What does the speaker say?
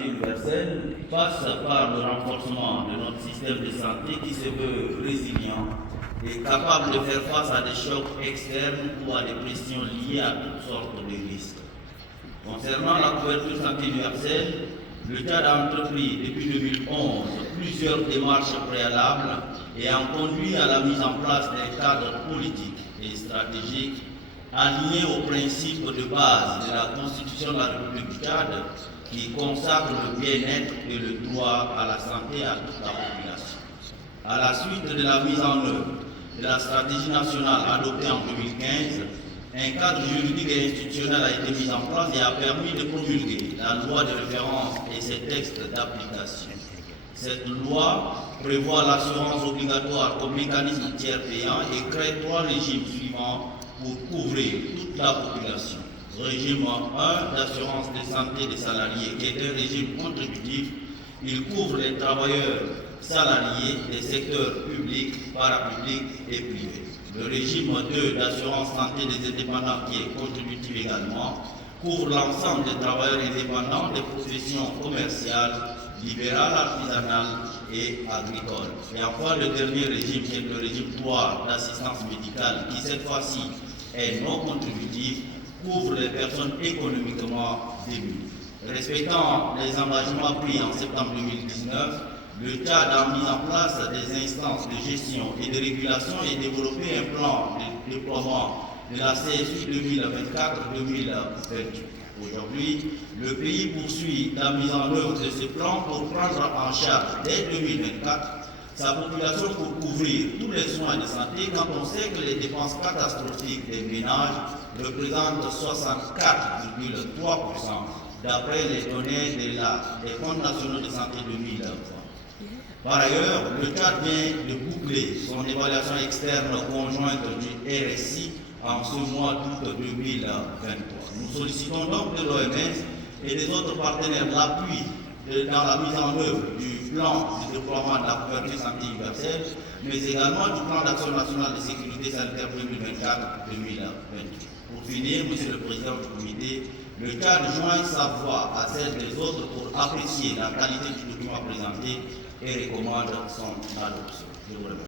Universelle passe par le renforcement de notre système de santé qui se veut résilient et capable de faire face à des chocs externes ou à des pressions liées à toutes sortes de risques. Concernant la couverture santé universelle, le Tchad a entrepris depuis 2011 plusieurs démarches préalables et a conduit à la mise en place d'un cadre politique et stratégique aligné aux principes de base de la Constitution de la République du Tchad qui consacre le bien-être et le droit à la santé à toute la population. À la suite de la mise en œuvre de la stratégie nationale adoptée en 2015, un cadre juridique et institutionnel a été mis en place et a permis de promulguer la loi de référence et ses textes d'application. Cette loi prévoit l'assurance obligatoire comme mécanisme tiers payant et crée 3 régimes suivants pour couvrir toute la population. Régime 1 d'assurance de santé des salariés, qui est un régime contributif. Il couvre les travailleurs salariés des secteurs publics, parapublics et privés. Le régime 2 d'assurance santé des indépendants, qui est contributif également, couvre l'ensemble des travailleurs indépendants des professions commerciales, libérales, artisanales et agricoles. Et enfin, le dernier régime, qui est le régime 3 d'assistance médicale, qui cette fois-ci est non contributif, couvre les personnes économiquement démunies. Respectant les engagements pris en septembre 2019, le Tchad a mis en place des instances de gestion et de régulation et développé un plan de déploiement de la CSU 2024-2028. Aujourd'hui, le pays poursuit la mise en œuvre de ce plan pour prendre en charge dès 2024 sa population pour couvrir tous les soins de santé quand on sait que les dépenses catastrophiques des ménages représentent 64,3% d'après les données des comptes nationaux de santé 2020. Par ailleurs, le Tchad vient de boucler son évaluation externe conjointe du RSI en ce mois d'août 2023. Nous sollicitons donc de l'OMS et des autres partenaires l'appui dans la mise en œuvre du plan de déploiement de la couverture santé universelle, mais également du plan d'action nationale de sécurité sanitaire 2024-2028. Pour finir, Monsieur le Président du comité, le Tchad joint sa voix à celle des autres pour apprécier la qualité du document présenté et recommande son adoption. Je vous remercie.